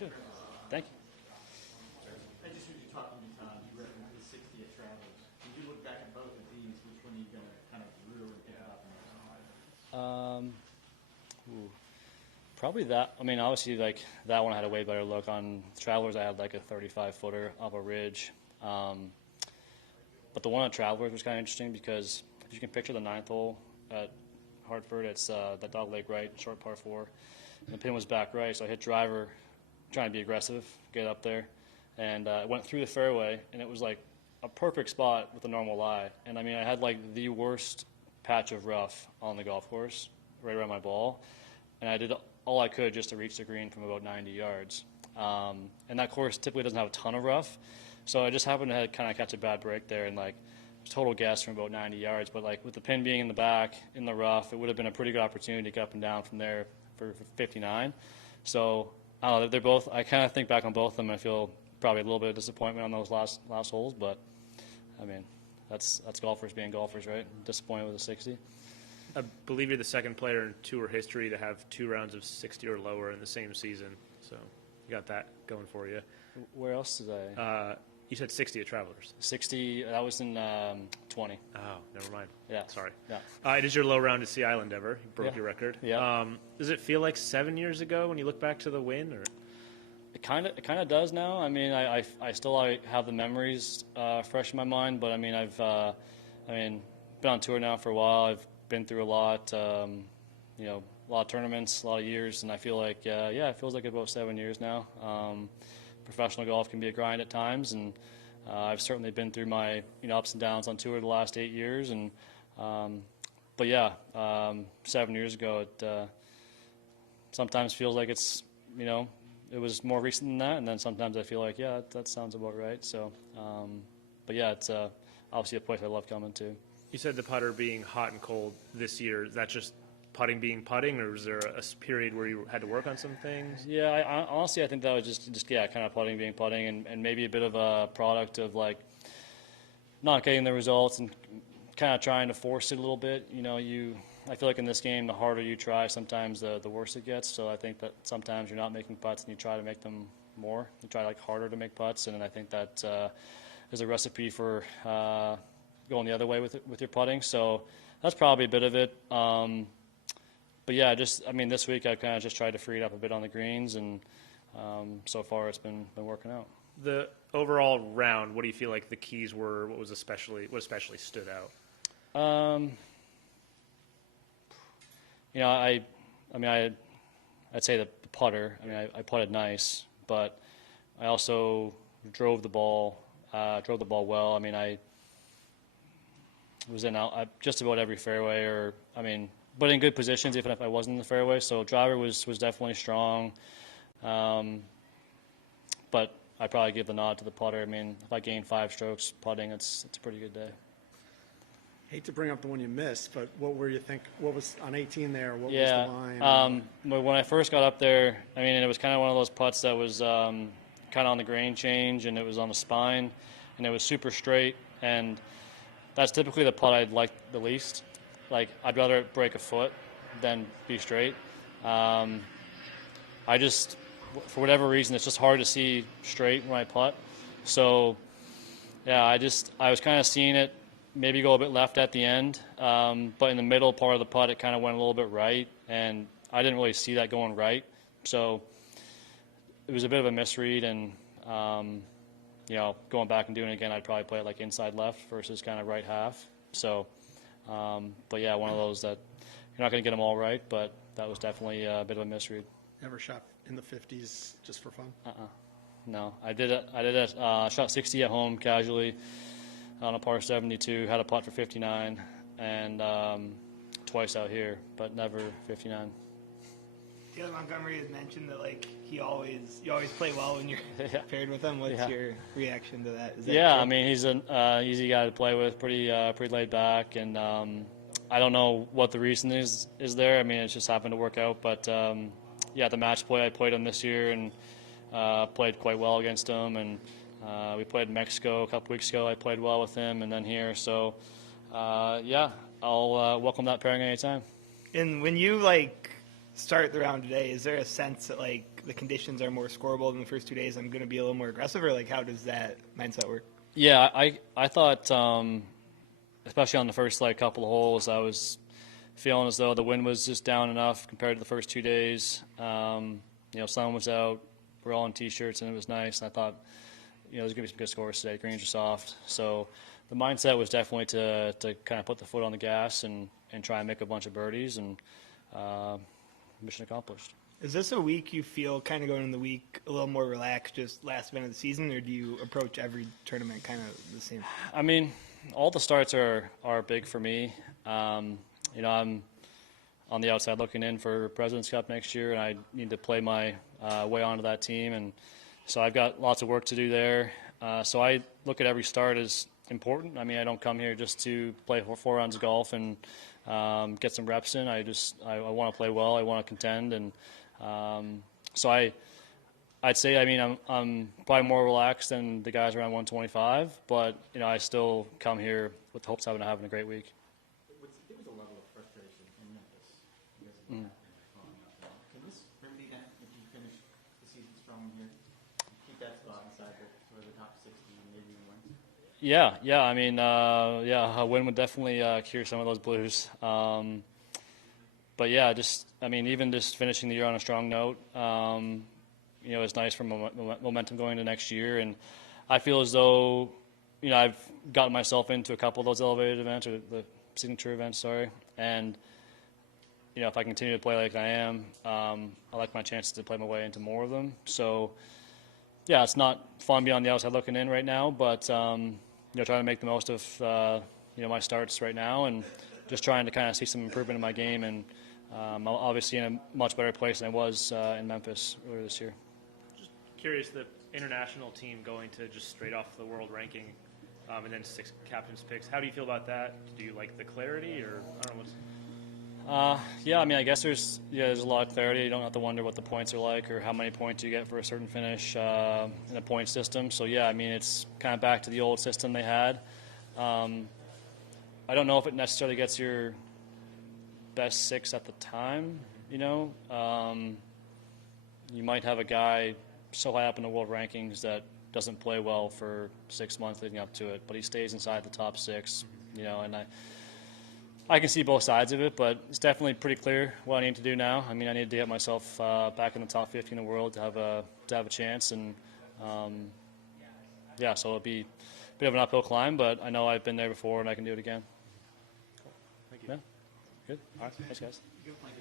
you doing? Thank you. I just heard you talk on you referenced the 60 at Travelers. Did you look back at both of these? Which one are you going to kind of really pick about the most? Probably that. I mean, obviously, like that one I had a way better look. On Travelers, I had like a 35-footer up a ridge. But the one at Travelers was kind of interesting because if you can picture the 9th hole at Hartford, it's that dog leg right, short par 4. And the pin was back right, so I hit driver, trying to be aggressive, get up there. And it went through the fairway, and it was like a perfect spot with a normal lie. And I mean, I had like the worst patch of rough on the golf course, right around my ball. And I did all I could just to reach the green from about 90 yards. And that course typically doesn't have a ton of rough. So I just happened to kind of catch a bad break there and like total guess from about 90 yards. But like with the pin being in the back, in the rough, it would have been a pretty good opportunity to get up and down from there for 59. So I don't know, they're both, I kind of think back on both of them and I feel probably a little bit of disappointment on those last holes. But I mean, that's golfers being golfers, right? Disappointed with a 60. I believe you're the second player in tour history to have 2 rounds of 60 or lower in the same season. So you got that going for you. Where else did I? You said 60 at Travelers. 60, that was in 20. Oh, never mind. Yeah. Sorry. Yeah. It is your low round at Sea Island ever. You broke your record. Yeah. Does it feel like 7 years ago when you look back to the win? Or? It kind of does now. I mean, I still have the memories fresh in my mind, but I mean, I've been on tour now for a while. I've been through a lot, a lot of tournaments, a lot of years, and I feel like, it feels like about 7 years now. Professional golf can be a grind at times, and I've certainly been through my ups and downs on tour the last 8 years. And 7 years ago, it sometimes feels like it's it was more recent than that, and then sometimes I feel like that sounds about right. So, it's obviously a place I love coming to. You said the putter being hot and cold this year. Is that just putting being putting, or was there a period where you had to work on some things? Yeah, I honestly, I think that was just kind of putting being putting, and maybe a bit of a product of like not getting the results and kind of trying to force it a little bit. I feel like in this game, the harder you try, sometimes the worse it gets. So I think that sometimes you're not making putts and you try to make them more. You try like harder to make putts, and I think that is a recipe for going the other way with your putting. So that's probably a bit of it. This week I kind of just tried to free it up a bit on the greens, and so far it's been working out. The overall round, what do you feel like the keys were? What especially stood out? I'd say the putter. I mean, I putted nice, but I also drove the ball well. I mean, I was in just about every fairway, but in good positions, even if I wasn't in the fairway. So driver was definitely strong, but I probably give the nod to the putter. I mean, if I gain 5 strokes putting, it's a pretty good day. Hate to bring up the one you missed, but what were you think? What was on 18 there? What was the line? When I first got up there, it was kind of one of those putts that was kind of on the grain change, and it was on the spine, and it was super straight, and that's typically the putt I'd like the least. Like, I'd rather it break a foot than be straight. For whatever reason, it's just hard to see straight when I putt. So, I was kind of seeing it maybe go a bit left at the end, but in the middle part of the putt, it kind of went a little bit right, and I didn't really see that going right. So it was a bit of a misread, and going back and doing it again, I'd probably play it like inside left versus kind of right half. So, one of those that you're not going to get them all right, but that was definitely a bit of a misread. Never shot in the 50s just for fun? No, I did it. Shot 60 at home casually on a par 72, had a putt for 59, and twice out here, but never 59. Taylor Montgomery has mentioned that you always play well when you're paired with him. What's your reaction to that? Is that true? He's an easy guy to play with, pretty laid back, and I don't know what the reason is there. It just happened to work out, but the match play, I played him this year and played quite well against him, and we played in Mexico a couple weeks ago. I played well with him, and then here. So, I'll welcome that pairing anytime. And when you start the round today, is there a sense that like the conditions are more scoreable than the first 2 days? I'm going to be a little more aggressive, or like how does that mindset work? Yeah, I thought, especially on the first like couple of holes, I was feeling as though the wind was just down enough compared to the first 2 days. Sun was out. We're all in t-shirts, and it was nice. And I thought, there's gonna be some good scores today. Greens are soft, so the mindset was definitely to kind of put the foot on the gas and try and make a bunch of birdies, and mission accomplished. Is this a week you feel kind of going in the week a little more relaxed, just last event of the season, or do you approach every tournament kind of the same? I mean, all the starts are big for me. I'm on the outside looking in for President's Cup next year, and I need to play my way onto that team, and so I've got lots of work to do there. So I look at every start as important. I mean, I don't come here just to play 4 rounds of golf and get some reps in. I want to play well. I want to contend, and so I'd say, I mean, I'm probably more relaxed than the guys around 125, but I still come here with the hopes of having a great week. There was a level of frustration in Memphis because of what happened falling out there. Can this remedy that if you finish the season strong here? Keep that spot inside the top 60 and maybe even win? Yeah. I mean, a win would definitely cure some of those blues. But yeah, even just finishing the year on a strong note, it's nice for momentum going into next year. And I feel as though, I've gotten myself into a couple of those elevated events, or the signature events, sorry. And, if I continue to play like I am, I like my chances to play my way into more of them. So, yeah, it's not fun being on the outside looking in right now, but, trying to make the most of, my starts right now, and just trying to kind of see some improvement in my game. And I'm obviously in a much better place than I was in Memphis earlier this year. Just curious, the international team going to just straight off the world ranking, and then 6 captains picks. How do you feel about that? Do you like the clarity, or I don't know what's... Yeah, I mean, I guess there's a lot of clarity. You don't have to wonder what the points are like or how many points you get for a certain finish in a point system. So yeah, I mean, it's kind of back to the old system they had. I don't know if it necessarily gets your best 6 at the time. You might have a guy so high up in the world rankings that doesn't play well for 6 months leading up to it, but he stays inside the top 6. And I can see both sides of it, but it's definitely pretty clear what I need to do now. I mean, I need to get myself back in the top 50 in the world to have a chance, and so it'll be a bit of an uphill climb, but I know I've been there before and I can do it again. Thank you. Yeah, good. All right, thanks, guys. Good point.